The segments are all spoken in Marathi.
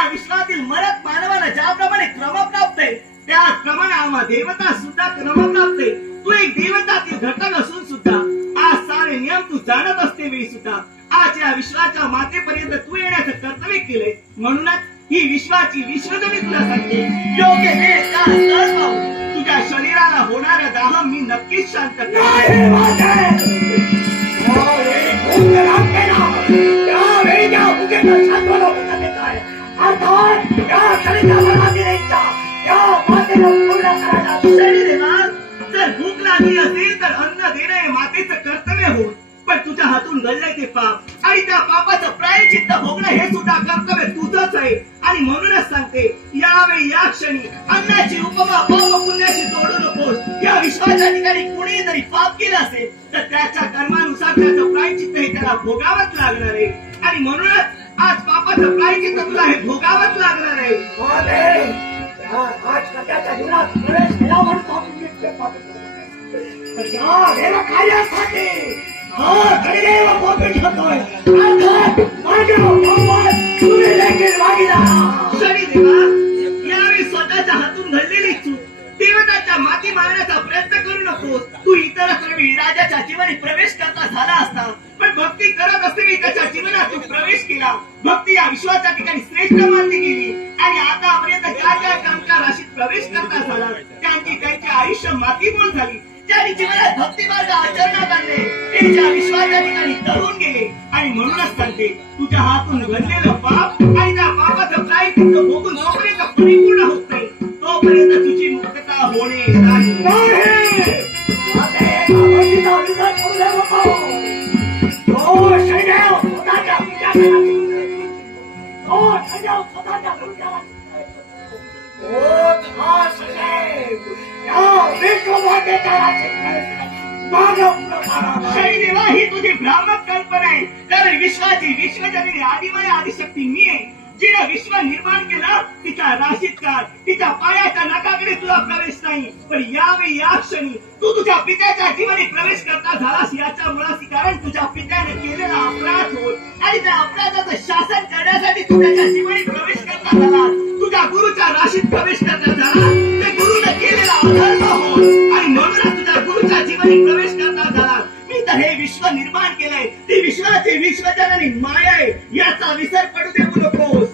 या विश्वातील मरत मानवाला ज्याप्रमाणे क्रम प्राप्त आहे त्याप्रमाणे आम्हा देवता सुद्धा क्रम प्राप्त आहे. तू एक देवतातील घटक असून सुद्धा आज सारे नियम तू जाणत असते वेळी सुद्धा आज या विश्वाच्या मातेपर्यंत तू येण्याचं कर्तव्य केलंय. म्हणूनच ही विश्वाची विश्वजनी तुला सांगते योग्य वेळ काळ स्थळ पाहून तुझ्या शरीराला होणारा दाह मी नक्कीच शांत जर भूक लागली असेल तर अन्न देणं हे मातेचं कर्तव्य होत. पण तुझ्या हातून घडलंय ते पाप आणि त्या पापाचं प्रायश्चित्त भोगणं हे सुद्धा कर्तव्य तुझंच आहे. आणि म्हणूनच सांगते यावेळी या क्षणी अन्नाची उपमा पाप पुण्याशी जोडू नकोस. या विश्वाच्या ठिकाणी कुणी जरी पाप केलं असेल तर त्याच्या कर्मानुसार त्याचं प्रायश्चित्त हे त्याला भोगावंच लागणार आहे. आणि म्हणूनच आज पापाचं प्रायश्चित्त तुला हे भोगावंच लागणार आहे. आज सध्याच्या जीवनात प्रवेश केला म्हणून कार्यासाठी यावेळी स्वतःच्या हातून घडलेली चूक देवताच्या माती मारण्याचा प्रयत्न करू नकोस. तू इतर सर्वी राजाच्या जीवनी प्रवेश करता झाला असता पण भक्ती करत असताना त्याच्या जीवनात तू प्रवेश केला. भक्ती या विश्वाच्या ठिकाणी श्रेष्ठ मानली गेली आणि आतापर्यंत ज्या ज्या कामकार राशीत प्रवेश करता झाला त्यांचे आयुष्य मातीमोल झाली. ज्यांनी जीवनात भक्ती मार्ग आचरणात आणले ते ज्या विश्वाच्या ठिकाणी तळून गेले. आणि म्हणूनच सांगते तुझ्या हातून घडलेलं पाप आणि त्या पापाचं प्रायश्चित्त भोगून जोपर्यंत परिपूर्ण होत नाही तोपर्यंत तुझी मुक्तता होणे नाही. शनिदेवा ही तुझी भ्रामक कल्पना आहे. कारण विश्वाची विश्वजननी आदिमय आदिशक्ती मी आहे. जिने विश्व निर्माण केलं तिच्या राशीत काळ तिच्या पायाच्या नाकाकडे तुला प्रवेश नाही. पण यावेळी या क्षणी तू तुझ्या पित्याच्या जीवनी प्रवेश करता झालास याच्या मुळाशी कारण तुझ्या पित्याने केलेला अपराध होत आणि त्या अपराधाचं शासन करण्यासाठी तू त्याच्या जीवनी प्रवेश करता झाला. तुझ्या गुरुच्या राशीत प्रवेश करता झाला ते गुरुने केलेला अधर्म होत आणि म्हणूनच तुझ्या गुरुच्या जीवनी प्रवेश करता झाला. मी तर हे विश्व निर्माण केलंय ती विश्वाची विश्वजननी माया आहे याचा विसर पडू देऊ नकोस.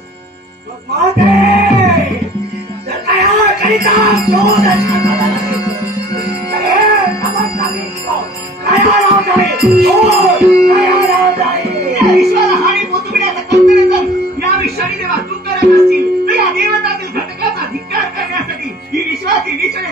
विश्वाला हानी पोचविण्याचं कर्तव्य जर यावेळी शनिदेवा तू करत असतील तर या देवतातील घटकाचा धिक्कार करण्यासाठी ही विश्वाची विषय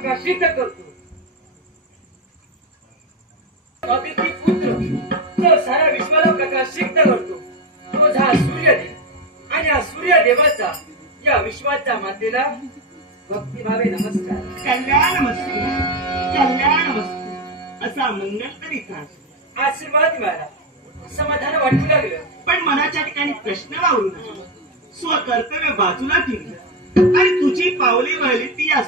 प्रकाशित करतो. अदिती पुत्र जो सारा विश्वाला प्रकाशित करतो तो हा सूर्यदेव आणि हा सूर्यदेवाचा या विश्वाच्या मातेला भक्तिभावे नमस्कार. कल्याण मस्तू कल्याण मस्तू असा मंगलकरी तास आशीर्वाद मिळाला. समाधान वाटू लागलं. पण मनाच्या ठिकाणी प्रश्न वावरू नये. स्वकर्तव्य बाजूला ठेवलं आणि तुझी पावले वळली ती या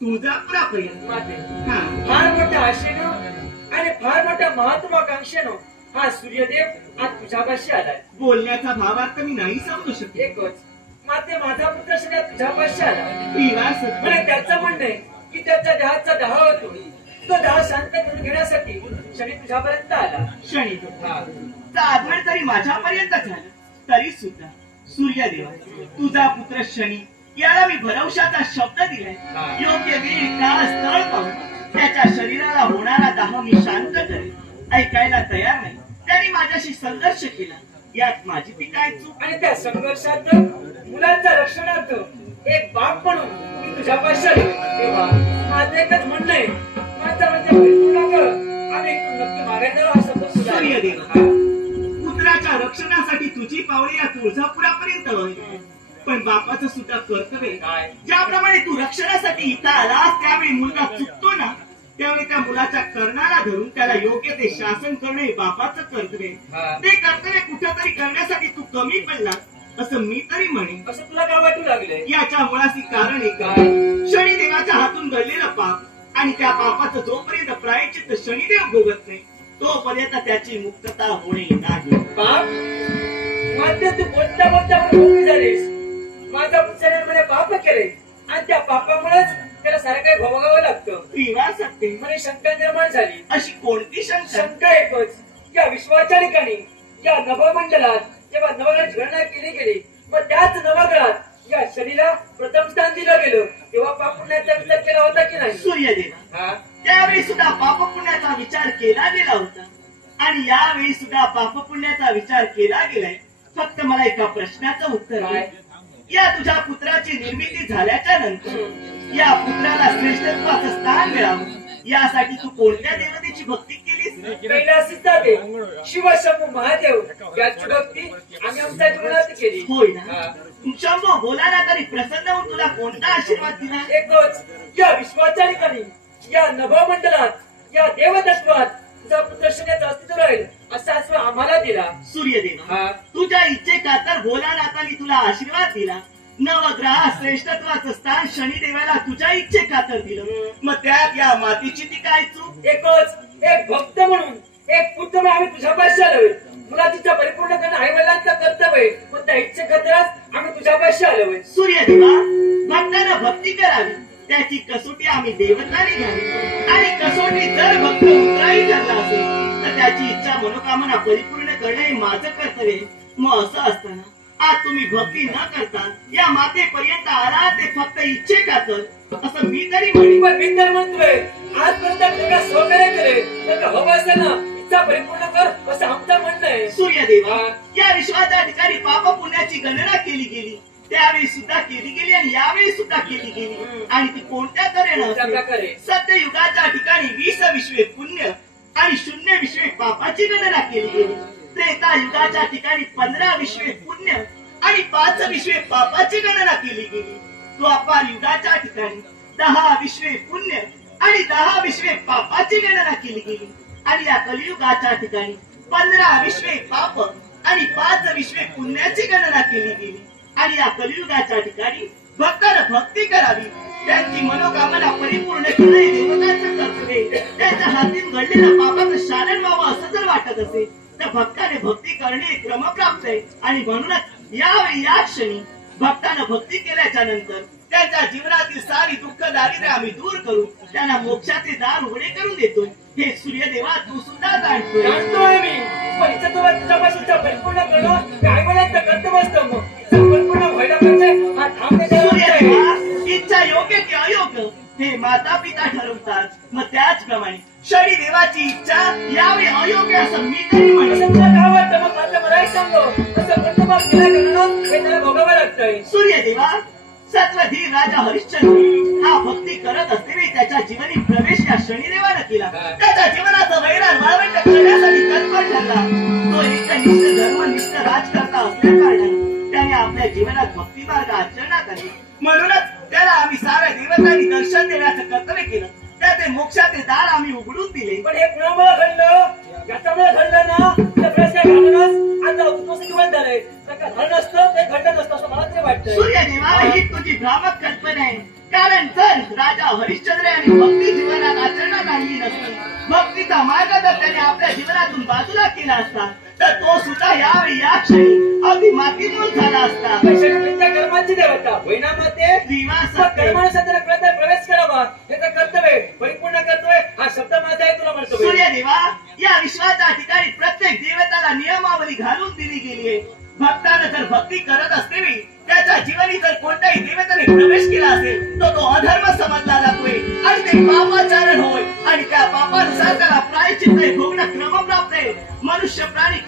तुळजापुरापर्यंत. माते हा फार मोठ्या आशेनं आणि फार मोठ्या महत्वाकांक्षेनं हा सूर्यदेव आज तुझ्यापाशी आलाय. बोलण्याचा भावार्थ मी नाही समजू शकते. एकच माते माझा पुत्र सगळ्या तुझ्यापाशी आला. विलास म्हणजे त्याचं म्हणणं आहे की त्याच्या देहाचा दाह होतो. तो दाह शांत करून घेण्यासाठी शनी तुझ्यापर्यंत आला. क्षणी हा. आधवड जरी माझ्यापर्यंत झालं तरी सुद्धा सूर्यदेव तुझा पुत्र शनी याला मी भरवशाचा शब्द दिलाय. योग्य वेळ काळ स्थळ पाहून त्याच्या शरीराला होणारा दाह मी शांत करेन. ऐकायला तयार नाही. त्यांनी माझ्याशी संघर्ष केला. यात माझी ती काय चूक? आणि त्या संघर्षात मुलांच्या रक्षणार्थ एक बाप म्हणून मी तुझ्यापाशी आलोय. तेव्हा माझं एकच म्हणणं आहे. माझं म्हणजे परिपूर्ण कर आणि तू नक्की मागायला हा शब्द तुला. सूर्यदेव पुत्राच्या रक्षणासाठी तुझी पावले या तुळजापुरापर्यंत वळली. पण बापाचं सुद्धा कर्तव्य आहे. काय? ज्याप्रमाणे तू रक्षणासाठी इथं आलास त्यावेळी मुलगा चुकतो ना त्यावेळी त्या मुलाच्या कर्णाला धरून त्याला योग्य ते शासन करणे हे बापाचं कर्तव्य आहे. हा. ते कर्तव्य कुठंतरी करण्यासाठी तू कमी पडलास असं मी तरी म्हणेन. असं तुला काय वाटू लागलंय? याच्या मुळाशी कारण एक काय? शनिदेवाच्या हातून घडलेलं पाप आणि त्या पापाचं जोपर्यंत प्रायश्चित्त शनिदेव भोगत नाही तोपर्यंत त्याची मुक्तता होणे नाही. बाप मात्र तू बोलता बोलता मला मोकळी झालीस. माझ्या पुत्राने मला पाप केले आणि त्या पापामुळेच त्याला सारं काही भोगावं लागतं. विवाह सत्य मला शंका निर्माण झाली. अशी कोणती शंका? शंका एकच या विश्वाच्या ठिकाणी या नवमंडलात जेव्हा नवग्रहाची गणना केली गेली मग त्याच नवग्रहात या शनीला प्रथम स्थान दिलं गेलं तेव्हा पाप पुण्याचा विचार केला होता की नाही? सूर्यदेवा हा. त्यावेळी सुद्धा पाप पुण्याचा विचार केला गेला होता आणि यावेळी सुद्धा पाप पुण्याचा विचार केला गेलाय. फक्त मला एका प्रश्नाचं उत्तर काय? आहे. या तुझ्या पुत्राची निर्मिती झाल्याच्या नंतर या पुत्राला श्रेष्ठत्वाचं स्थान मिळावं यासाठी तू कोणत्या देवतेची भक्ती केलीस? कैलासीचा देव शिवशंभू महादेव याची भक्ती आम्ही आमच्या जीवनात केली. होय ना? हा. शंभो बोलाना तरी प्रसन्न होऊन तुला कोणता आशीर्वाद दिला? एकच या विश्वाच्या ठिकाणी या नभोमंडलात या देवतत्वात तुझा पुत्र शनीचं अस्तित्व राहील असा आश्वास आम्हाला दिला. सूर्यदेवा हा. तुझ्या इच्छे खातर भोलानाथाने तुला आशीर्वाद दिला. नवग्रह श्रेष्ठत्वाचं स्थान शनिदेवाला तुझ्या इच्छे खातर दिलं. मग त्यात या मातीची ती काय चूक? एकच एक भक्त म्हणून एक पुत्र म्हणून आम्ही तुझ्यापाशी आलोय. मुलातीच्या परिपूर्ण करणं आई वडिलांचं कर्तव्य आहे. मग त्या इच्छे खातरच आम्ही तुझ्यापाशी आलोय. सूर्यदेवा भक्तानं भक्ती करावी त्याची कसोटी आम्ही देवताने घ्यावी आणि कसोटी जर भक्त उतराई ठरला असेल तर त्याची इच्छा मनोकामना परिपूर्ण करणे हे माझं कर्तव्य आहे. मग असं असताना आज तुम्ही भक्ती न करता या मातेपर्यंत आला ते फक्त इच्छे खातर असं मी तरी म्हणेन. पण मी तर म्हणतोय आजपर्यंत आम्ही तुला सहकार्य केले तर हवं असेल ना इच्छा परिपूर्ण कर असं आमचं म्हणणं आहे. सूर्यदेवा या विश्वाच्या ठिकाणी पाप पुण्याची गणना केली गेली त्यावेळी सुद्धा केली गेली आणि यावेळी सुद्धा केली गेली आणि ती कोणत्या तऱ्हेनं त्या असेल? प्रकारे सत्ययुगाच्या ठिकाणी 20 विश्वे पुण्य आणि 0 विश्वे पापाची गणना केली गेली. त्रेता युगाच्या ठिकाणी 15 विश्वे पुण्य आणि 5 विश्वे पापाची गणना केली गेली. द्वापार युगाच्या ठिकाणी 10 विश्वे पुण्य आणि 10 विश्वे पापाची गणना केली गेली आणि या कलियुगाच्या ठिकाणी 15 विश्वे पाप आणि 5 विश्वे पुण्याची गणना केली गेली आणि या कलियुगाच्या ठिकाणी भक्तानं भक्ती करावी त्यांची मनोकामना परिपूर्ण करणे देवतांचं कर्तव्य. त्यांच्या हातीत घडलेलं पापाचं शालन व्हावं असं जर वाटत असेल तर भक्ताने भक्ती करणे क्रमप्राप्त आहे आणि म्हणूनच यावेळी या क्षणी भक्तानं भक्ती केल्याच्या नंतर त्यांच्या जीवनातील सारी दुःख दारिद्र्य आम्ही दूर करू त्यांना मोक्षाचे दार उघडे करून देतोय. हे सूर्यदेवा तू सुद्धा जाणतोय. जाणतोय मी पण इथं तुझ्यापाशी इच्छा परिपूर्ण करणं काय म्हणायचं कर्तव्य असतं. मग इच्छा परिपूर्ण व्हायला पाहिजे हा सूर्यदेवा इच्छा योग्य की अयोग्य हे माता पिता ठरवतात. मग त्याचप्रमाणे शनी देवाची इच्छा यावेळी अयोग्य असं मी तरी म्हणेन. तुला काय वाटतं मग आता मलाही सांगतो असं कर्तव्य केलं करणं हे त्याला भोगावं लागतंय. सूर्यदेवा सत्वधीर राजा हरिश्चंद्र हा भक्ती करत असतेवेळी त्याच्या जीवनी प्रवेश या शनिदेवानं केला. त्याच्या जीवनाचं वैराग वाळवंट करण्यासाठी तत्पर ठरला. तो एकनिष्ठ धर्मनिष्ठ राजकर्ता असल्या कारणाने त्याने आपल्या जीवनात भक्ती मार्ग आचरणात आणले. म्हणूनच त्याला आम्ही साऱ्या देवतांनी दर्शन देण्याचं कर्तव्य केलं. त्याचे मोक्षाचे दार आम्ही उघडून दिले. पण हे कुणामुळे घडलं? याच्यामुळे घडलं ना तर प्रश्न घालूनच आता उत्तोष जीवन झालंय. का घडलं नसतं ते घडलं नसतं असं मला तरी वाटतंय. सूर्यदेवा ही तुझी भ्रामक कल्पना आहे. कारण जर राजा हरिश्चंद्र यांनी भक्ती जीवनात आचरणात आणली नसती, भक्तीचा मार्ग जर त्याने आपल्या जीवनातून बाजूला केला असता तर तो सुद्धा यावेळी या क्षणी अगदी मातीमूळ झाला असता. पैशाच्या कर्माची देवता होईना माते श्रीवास कर्मानुसार त्याला कळतंय प्रवेश करावा याचं कर्तव्य परिपूर्ण करतोय. हा शब्द माझा आहे तुला म्हणतो. सूर्यदेवा या विश्वाच्या ठिकाणी प्रत्येक देवताला नियमावली घालून दिली गेली आहे. भक्तानं जर भक्ती करत असतेवी त्याच्या जीवनी जर कोणत्याही देवतेने प्रवेश केला असेल तर तो अधर्म समजला जातोय आणि ते पापाचरण होय आणि त्या पापानुसार त्याला प्रायश्चित्त भोगणं क्रमप्राप्त आहे. मनुष्य प्राणी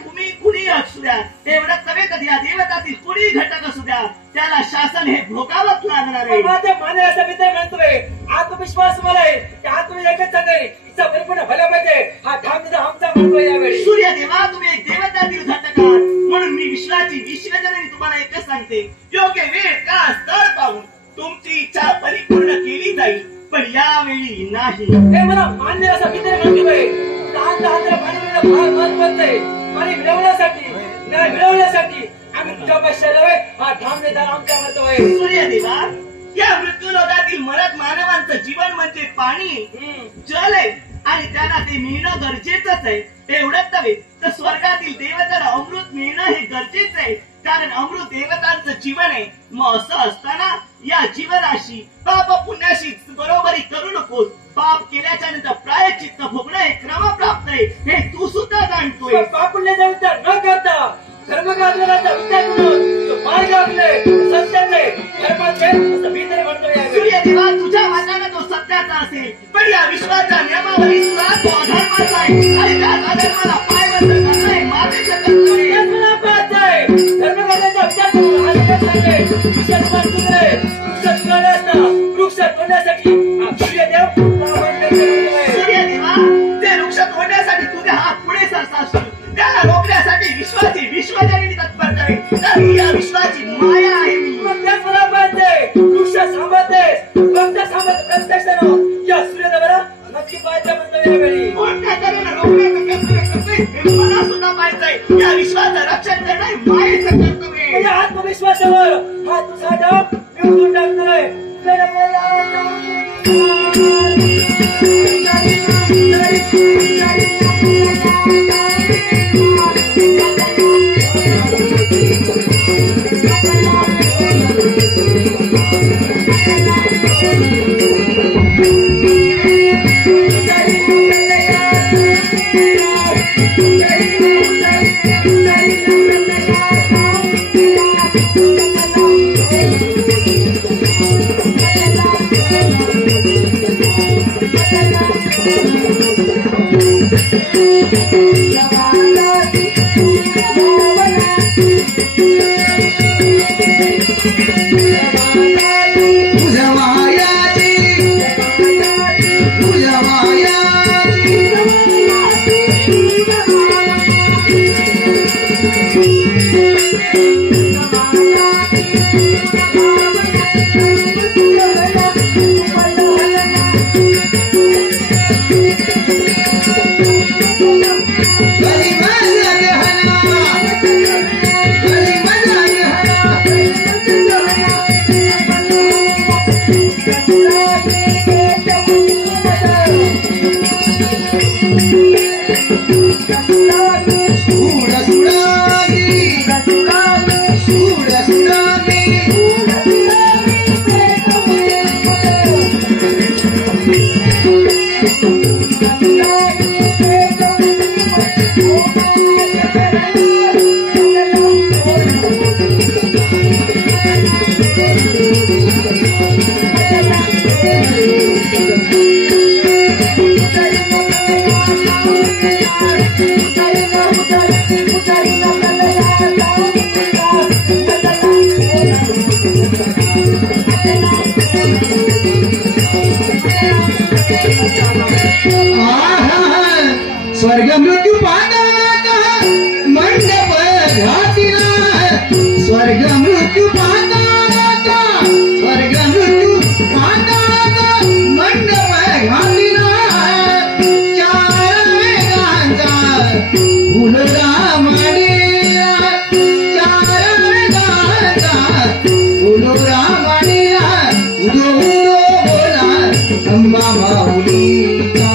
कुणी असू द्या, एवढंच नव्हे तर या देवतातील कुणी घटक असू द्या, त्याला शासन हे भोगावंच लागणार आहे. माझे माने असं मित्र म्हणतोय आत्मविश्वास मला आहे की आज तुम्ही एकच सांगाय इच्छा परिपूर्ण व्हायला पाहिजे. हा ठाम तुझा आमचा म्हणतोय यावेळी. सूर्यदेवा तुम्ही एक देवतातील घटक आहात म्हणून मी विश्वाची विश्वजननी तुम्हाला एकच सांगते, योग्य वेळ काळ स्थळ पाहून तुमची इच्छा परिपूर्ण केली जाईल, पण यावेळी नाही. हे मला मान्य असं मित्र म्हणतोय. लहान लहान पाणी मिळणं फार महत्वाचं आहे. पाणी मिळवण्यासाठी न्याय मिळवण्यासाठी आम्ही तुझ्या पश्चात हा ठाम नेता आमचा म्हणतोय. सूर्यदेवा या मृत्यूलोकातील मरत मानवांचं जीवन म्हणजे पाणी जल आहे आणि त्यांना ते मिळणं गरजेचंच आहे. एवढंच नव्हे तर स्वर्गातील देवताला अमृत मिळणं हे गरजेचं आहे, कारण अमृत देवतांचं जीवन आहे. मग असं असताना या जीवनाशी पाप पुण्याशी बरोबरी करू नकोस. पाप केल्याच्या नंतर प्रायश्चित्त भोगणं हे क्रमप्राप्त आहे हे तू सुद्धा जाणतोय. पापुण्याचा विचार न करता धर्मग्रंथाचा विचार करून तो मार्ग आपले सत्याचे धर्माचे असं मी तरी म्हणतोय. सूर्यदेवा तुझ्या मतानं तो सत्याचा असेल, पण या विश्वाच्या नियमावली सुद्धा तो अधर्माचा आहे आणि त्या अधर्माला पायबंद करणं हे माझे कर्तव्य आहे. मला पाहताय धर्मग्रंथाचा विचार करून आलेले सांगे विषय सुधारे वृक्ष सुधारले असता वृक्ष तोडण्यासाठी हा सूर्यदेव सूर्यदेवा ते वृक्ष तोडण्यासाठी तुझे हात पुढे सरसावशील, त्याला रोखण्यासाठी विश्वाची विश्वजननी तत्पर करेल, तर ही या विश्वाची माया आहे. मग त्याच मला पाहताय वृक्ष सांभाळते भक्त सांभाळते प्रत्यक्षानं या सूर्यदेवाला नक्की पाहायचं म्हणतो. यावेळी कोणत्या तऱ्हेनं रोखण्याचं कर्तव्य करतोय हे मला सुद्धा पाहायचंय. या विश्वाचं रक्षण करणं हे मायेचं कर्तव्य आहे. या आत्मविश्वासावर हा तुझा डाव मिळवून टाकतोय. Thank you. स्वर्ग मृत्यू पाताळाचा मंडप घातिला स्वर्ग मृत्यू पाताळाचा स्वर्ग मृत्यू पाताळाचा मंडप घातिला चार वेदांचा फुलरा मांडीला चार वेदांचा फुलरा मांडीला उदो उदो बोला अंबा माऊलीचा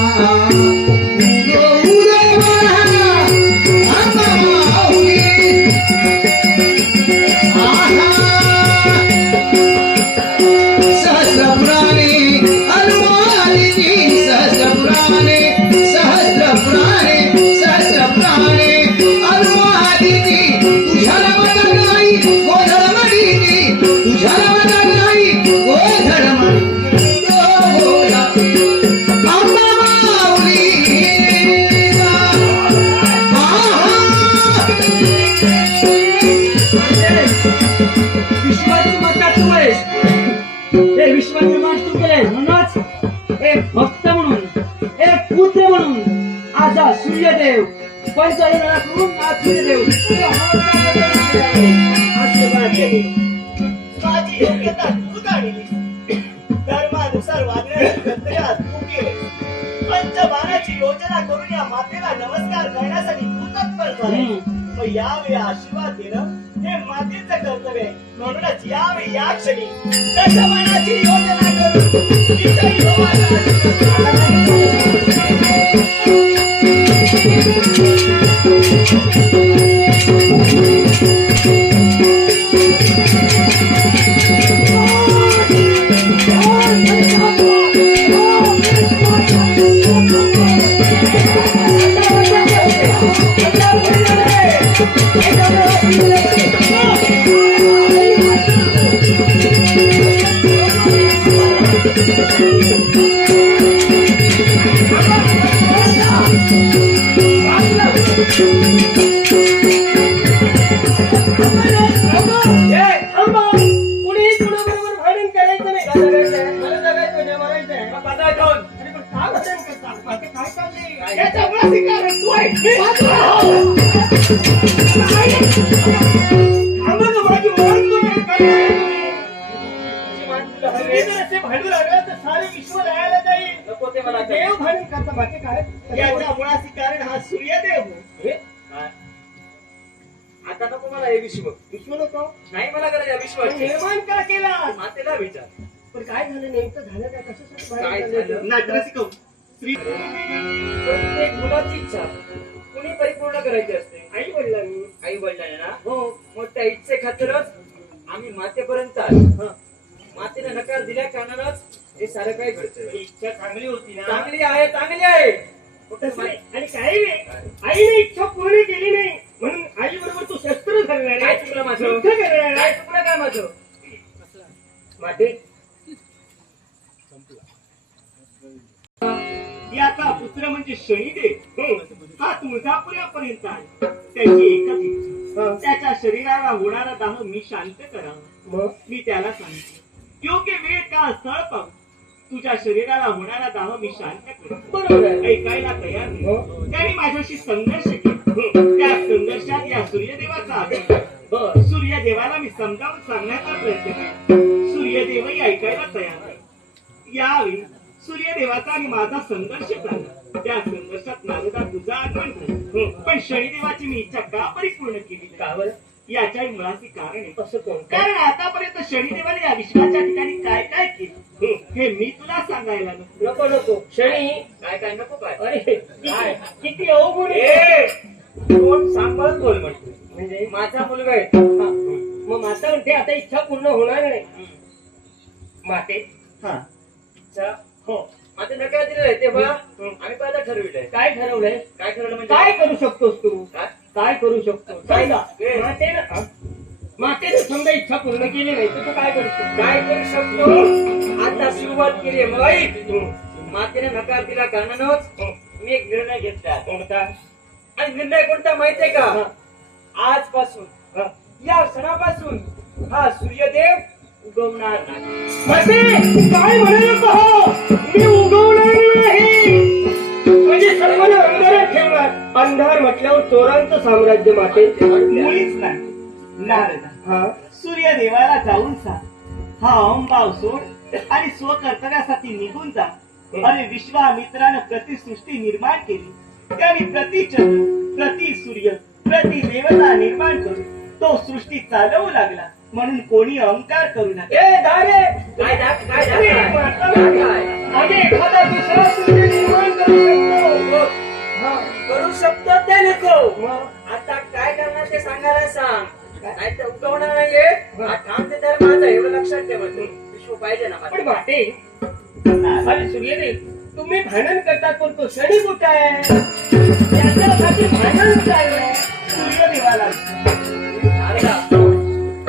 उदो उदो बोला अंबा माऊली आहा सहस्रपुराणे अनुमानिनी सहस्रपुराणे सहस्रपुराणे सहस्रपुराणे अनुमानिनी तुझ्या नावाला नाही गोधड मडिनी तुझ्या नावाला नाही गोधड मडिनी बोला अंबा माऊलीचा आहा विश्वाची माता तू आहेस हे विश्वनिर्माण तू केलेस म्हणूनच एक भक्त म्हणून एक पुत्र म्हणून आज हा सूर्यदेव पंचहरणा करून आज सूर्यदेव तुझ्या आशीर्वाद केले. माझी योग्यता तू जाणली धर्मानुसार वागण्याची प्रक्रिया तू केली पंचबाणाची योजना करून या मातेला नमस्कार करण्यासाठी तू तत्पर झाले मग यावेळी आशीर्वाद देणं हे मातेचं कर्तव्य आहे म्हणूनच यावेळी या क्षणी दशबाणाची योजना करून विजयी होण्याचा याचं मुळाशी कारण तू आहे. मी माझं आहो. आम्हाला माझी मान तू नाही करणार. तुम्ही जर असे भांडू लागला तर सारे विश्व लयाला जाईल. नको ते मला देव भांडण करता बाकी काय याच्या मुळाशी कारण हा सूर्यदेव आता नको मला हे विश्व नको नाही मला गरज आहे विश्वाची निर्माण का केला मातेला विचार पण काय झालं नेमकं झालं काय कशासाठी काय बाहेर झालं? नाटक शिकव श्री प्रत्येक मुलाची इच्छा कुणी परिपूर्ण करायची असते आई वडिलांनी आई वडिलांना ना हो मग त्या इच्छे खातीरच आम्ही मातेपर्यंत आलो मातेने नकार दिल्या कारणानच हे सारं काही घडतंय इच्छा चांगली होती ना चांगली आहे तसं नाही. आणि काही नाही आईने इच्छा पूर्ण केली नाही म्हणून आई बरोबर तू शस्त्र धरणार काय चुकलं माझं युद्ध करणार काय चुकलं काय माझं माते याचा पुत्र म्हणजे शनिदेव हा तुळजापुरापर्यंत आहे त्याची एकच इच्छा त्याच्या शरीराला होणारा दाह मी शांत करावा मग मी त्याला सांगितलं योग्य वेळ काळ स्थळ पाहून तुझ्या शरीराला होणारा दाह मी शांत करतो बरोबर ऐकायला तयार नाही त्याने माझ्याशी संघर्ष केला त्या संघर्षात या सूर्यदेवाचा आधार सूर्यदेवाला मी समजावून सांगण्याचा प्रयत्न केला सूर्यदेवही ऐकायला तयार नाही यावेळी सूर्यदेवाचा आणि माझा संघर्ष झाला त्या संघर्षात नारदा तुझा आगमन झालं पण शनिदेवाची मी इच्छा का परिपूर्ण केली का बरं याच्याही मुळाची कारण आहे कसं कोण कारण आतापर्यंत शनिदेवाने या विश्वाच्या ठिकाणी काय काय केलं हे मी तुला सांगायला नको नको शनी काय काय नको काय अरे काय किती अवघड कोण सांभाळून बोल म्हणतो म्हणजे माझा मुलगा आहे मग माता म्हणते आता इच्छा पूर्ण होणार नाही माते हा हो माझे नकार दिलेलं आहे तेव्हा आम्ही पहिला ठरविलंय काय ठरवलंय काय ठरवलं म्हणजे काय करू शकतोस तू काय? काय करू शकतो काय? मातेने समजा इच्छा पूर्ण केली नाही तर तू काय करू शकतो काय करू शकतो आता सुरुवात केली आहे मला मातेने नकार दिला कारणानच मी एक निर्णय घेतला कोणता आणि निर्णय कोणता माहितीये का आजपासून या क्षणापासून हा सूर्यदेव उगवणार नाही काय म्हणाल मी उगवणार नाही म्हणजे सर्वांना अंधारात ठेवणार अंधार म्हटल्यावर चोरांचं साम्राज्य माते. मुळीच नाही. नारदा, हा सूर्यदेवाला जाऊन सांग, हा अहंभाव सोड आणि स्वकर्तव्यासाठी निघून जा. अरे विश्वामित्रानं प्रतिसृष्टी निर्माण केली. त्याने प्रति चंद्र, प्रति सूर्य, प्रति देवता निर्माण करून तो सृष्टी चालवू लागला. म्हणून कोणी अहंकार करू नका. ए दारे काय आम्ही एखादा दुसरा सूर्य निर्माण करू शकतो. हा, करू शकतो ते नको. मग आता काय करणार ते सांगायला सांग. नाही तर उगवणार नाहीये. हा ठाम ते धर्म माझा एवढं लक्षात ठेवा. विश्व पाहिजे ना पण माझं. वाटे अरे सूर्यदेव तुम्ही भांडण करतात पण तो शनी कुठे आहे? त्याच्यासाठी भांडण काय आहे? सूर्यदेवाला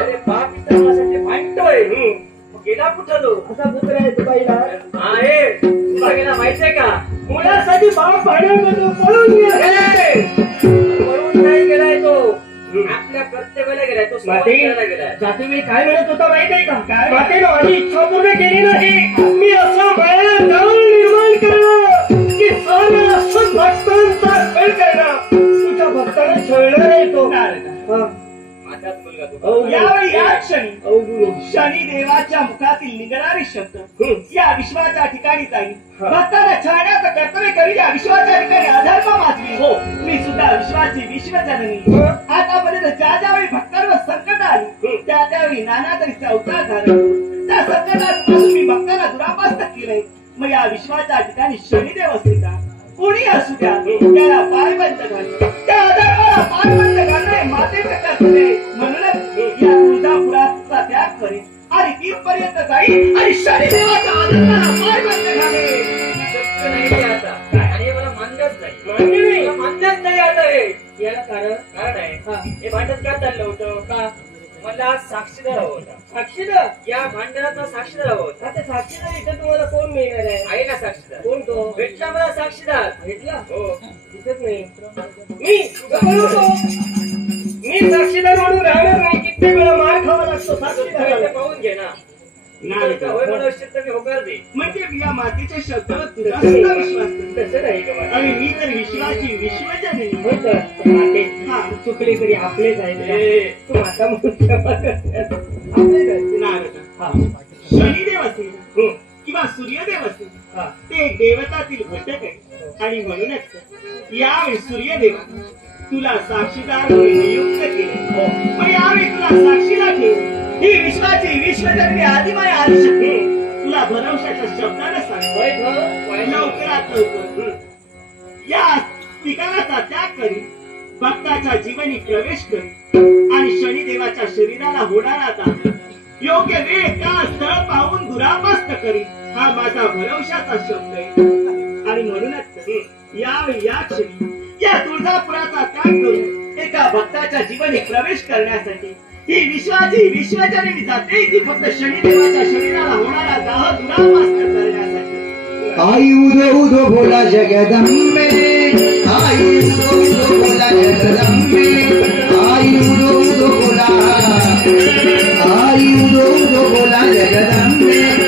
अरे बाप विचारण्यासाठी भांडतोय. मग गेला कुठं तो? असा पुत्र आहे तुला आहे तुला गेला माहितीये का? मुलासाठी बाप भांडण करतो पळून गेला. वरून नाही गेलाय तो. आपल्या कर्तव्याला गेलाय तो. माते समाजाला गेलाय. जाते मी काय म्हणत होता माहित आहे का? काय माते माझी इच्छा पूर्ण केली नाही. मी असं भयानक दौड निर्माण केलं की सर्व असं भक्तांचा छळ करणार. तुझ्या भक्ताला छळणार आहे तो. हा. माझाच मुलगा तो. अहो, यावेळी या क्षणी अहो, गुरु. शनिदेवाच्या मुखातील निघणारे शब्द या विश्वाच्या ठिकाणी जाईल. हा. भक्ताला छळण्याचं कर्तव्य करी या विश्वाच्या ठिकाणी अधर्म माजवी. हो, मी सुद्धा विश्वाची विश्वजननी. हा. आतापर्यंत ज्या ज्यावेळी भक्तांवर संकट आली त्या त्यावेळी नाना तऱ्हेचे अवतार धारण. त्या संकटापासून मी भक्तांना दुरापास्त केलंय. मग या विश्वाच्या ठिकाणी शनिदेव असते का? कोणी असू द्या, त्याला पायबंद घाल. त्या अधर्माला पायबंद घालणे मातेचं कर्तव्य आहे. म्हणूनच या तुळजापुराचा त्याग करेन आणि तिथपर्यंत जाईल आणि शनिदेवाच्या अधर्माला पायबंद घालेल. शक्य नाही ते आता. आणि हे मला मान्यच नाही. मान्य नाही. मला मान्यच नाही आता हे. याला कारण कारण आहे हा. हे भांडण का चाललं होतं? का मला साक्षीदार हवा होता. साक्षीदार या भांडणाचा साक्षीदार हवा होता. आता साक्षीदार इथे तुम्हाला कोण मिळणार आहे? आहे ना साक्षीदार? कोण तो? भेटला मला साक्षीदार. भेटला हो. दिसत नाही. मी बनवतो. मी साक्षीदार म्हणून राहणार नाही. कित्येक वेळा मार खावा लागतो इथे साक्षीदाराला. पाहून घे ना. नारदा, होय म्हणून असेल तर मी होकार दे. म्हणजे या मातेच्या शब्दावर तुझा सुद्धा विश्वास नाही. तसं नाही का बाळा? आणि मी तर विश्वाची विश्वजननी. होय तर. माते हा. चुकले तरी आपलेच आहे. ए, तू माझा म्हणून क्षमा कर. आपलेच आहे. नारदा, हा. शनिदेव असेल हं. किंवा सूर्यदेव असेल हा. ते एक देवतातील घटक आहे. आणि म्हणूनच यावेळी सूर्यदेवा तुला साक्षीदार म्हणून नियुक्त केले. मग यावेळी तुला साक्षीला ठेवून ही विश्वाची विश्वजननी आदिमाय आदिशक्ती तुला भरवशाच्या शब्दानं होय सांगतोय. गं? लवकरात लवकर या ठिकाणाचा त्याग करी भक्ताच्या जीवनी प्रवेश करी आणि शनिदेवाच्या शरीराला होणारा दान योग्य वेळ काळ स्थळ पाहून दुरापास्त करी. हा माझा भरवशाचा शब्द आहे. आणि म्हणूनच यावेळी या क्षणी या तुळजापुराचा त्याग करून एका भक्ताच्या जीवनी प्रवेश करण्यासाठी ही विश्वाची विश्वजननी जाते. ती फक्त शनिदेवाच्या शरीराला होणारा दाह दुरापास्त करण्यासाठी. आई उदो उदो बोला जगदंबे, आई उदो उदो बोला जगदंबे, आई उदो उदो बोला, आई उदो उदो बोला जगदंबे.